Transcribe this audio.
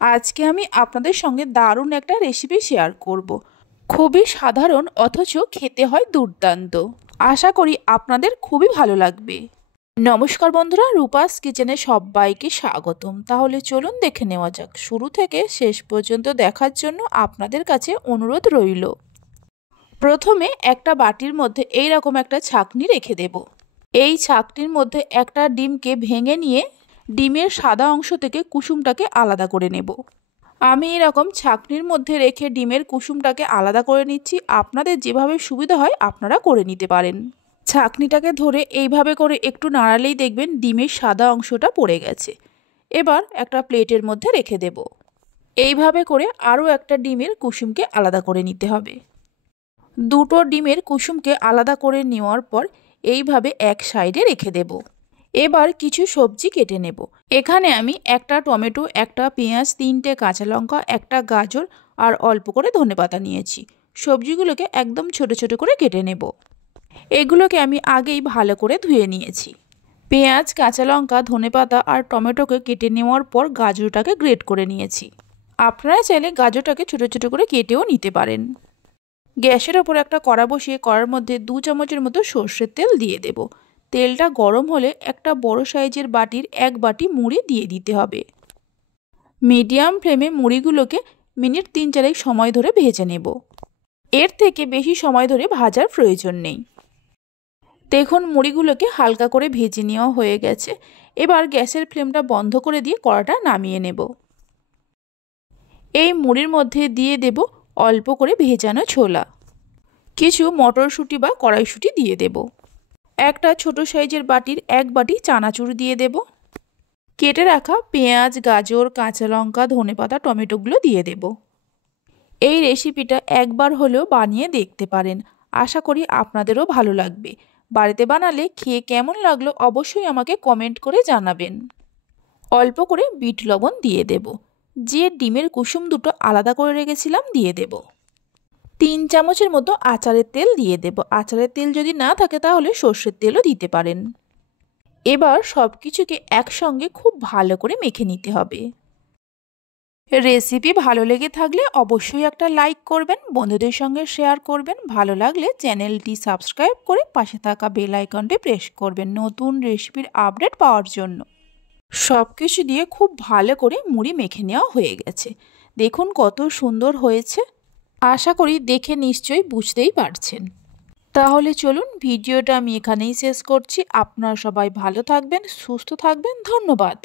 আজকে আমি আপনাদের সঙ্গে দারুণ একটা রেসিপি শেয়ার করব। খুবই সাধারণ অথচ খেতে হয় দুর্দান্ত। আশা করি আপনাদের খুবই ভালো লাগবে। নমস্কার বন্ধুরা, রূপাস কিচেনে সবাইকে স্বাগতম। তাহলে চলুন দেখে নেওয়া যাক। শুরু থেকে শেষ পর্যন্ত দেখার জন্য আপনাদের কাছে অনুরোধ রইল। প্রথমে একটা বাটির মধ্যে এইরকম একটা ছাঁকনি রেখে দেব। এই ছাঁকনির মধ্যে একটা ডিমকে ভেঙে নিয়ে ডিমের সাদা অংশ থেকে কুসুমটাকে আলাদা করে নেব। আমি এরকম ছাঁকনির মধ্যে রেখে ডিমের কুসুমটাকে আলাদা করে নিচ্ছি। আপনাদের যেভাবে সুবিধা হয় আপনারা করে নিতে পারেন। ছাঁকনিটাকে ধরে এইভাবে করে একটু নাড়ালেই দেখবেন ডিমের সাদা অংশটা পড়ে গেছে। এবার একটা প্লেটের মধ্যে রেখে দেব। এইভাবে করে আরও একটা ডিমের কুসুমকে আলাদা করে নিতে হবে। দুটো ডিমের কুসুমকে আলাদা করে নেওয়ার পর এইভাবে এক সাইডে রেখে দেব। এবার কিছু সবজি কেটে নেব। এখানে আমি একটা টমেটো, একটা পেঁয়াজ, 3টে কাঁচা লঙ্কা, একটা গাজর আর অল্প করে ধনেপাতা নিয়েছি। সবজিগুলোকে একদম ছোট ছোট করে কেটে নেব। এগুলোকে আমি আগেই ভালো করে ধুয়ে নিয়েছি। পেঁয়াজ, কাঁচা লঙ্কা, ধনেপাতা আর টমেটোকে কেটে নেওয়ার পর গাজরটাকে গ্রেট করে নিয়েছি। আপনারা চাইলে গাজরটাকে ছোট ছোট করে কেটেও নিতে পারেন। গ্যাসের ওপর একটা কড়া বসিয়ে কড়ার মধ্যে 2 চামচের মতো সর্ষের তেল দিয়ে দেব। তেলটা গরম হলে একটা বড় সাইজের বাটির 1 বাটি মুড়ি দিয়ে দিতে হবে। মিডিয়াম ফ্লেমে মুড়িগুলোকে মিনিট 3-4 সময় ধরে ভেজে নেব। এর থেকে বেশি সময় ধরে ভাজার প্রয়োজন নেই। দেখুন মুড়িগুলোকে হালকা করে ভেজে নেওয়া হয়ে গেছে। এবার গ্যাসের ফ্লেমটা বন্ধ করে দিয়ে কড়াটা নামিয়ে নেব। এই মুড়ির মধ্যে দিয়ে দেব অল্প করে ভেজানো ছোলা, কিছু মটরশুঁটি বা কড়াইশুঁটি দিয়ে দেব। একটা ছোট সাইজের বাটির 1 বাটি চানাচুর দিয়ে দেব। কেটে রাখা পেঁয়াজ, গাজর, কাঁচা লঙ্কা, ধনেপাতা, টমেটোগুলো দিয়ে দেব। এই রেসিপিটা একবার হলেও বানিয়ে দেখতে পারেন। আশা করি আপনাদেরও ভালো লাগবে। বাড়িতে বানালে খেয়ে কেমন লাগলো অবশ্যই আমাকে কমেন্ট করে জানাবেন। অল্প করে বিট লবণ দিয়ে দেব। যে ডিমের কুসুম দুটো আলাদা করে রেখেছিলাম দিয়ে দেব। 3 চামচের মতো আচারের তেল দিয়ে দেব। আচারের তেল যদি না থাকে তাহলে সর্ষের তেলও দিতে পারেন। এবার সব কিছুকে একসঙ্গে খুব ভালো করে মেখে নিতে হবে। রেসিপি ভালো লেগে থাকলে অবশ্যই একটা লাইক করবেন, বন্ধুদের সঙ্গে শেয়ার করবেন। ভালো লাগলে চ্যানেলটি সাবস্ক্রাইব করে পাশে থাকা বেল আইকনটি প্রেস করবেন নতুন রেসিপির আপডেট পাওয়ার জন্য। সব কিছু দিয়ে খুব ভালো করে মুড়ি মেখে নেওয়া হয়ে গেছে। দেখুন কত সুন্দর হয়েছে। আশা করি দেখে নিশ্চয়ই বুঝতেই পারছেন। তাহলে চলুন ভিডিওটা আমি এখানেই শেষ করছি। আপনারা সবাই ভালো থাকবেন, সুস্থ থাকবেন। ধন্যবাদ।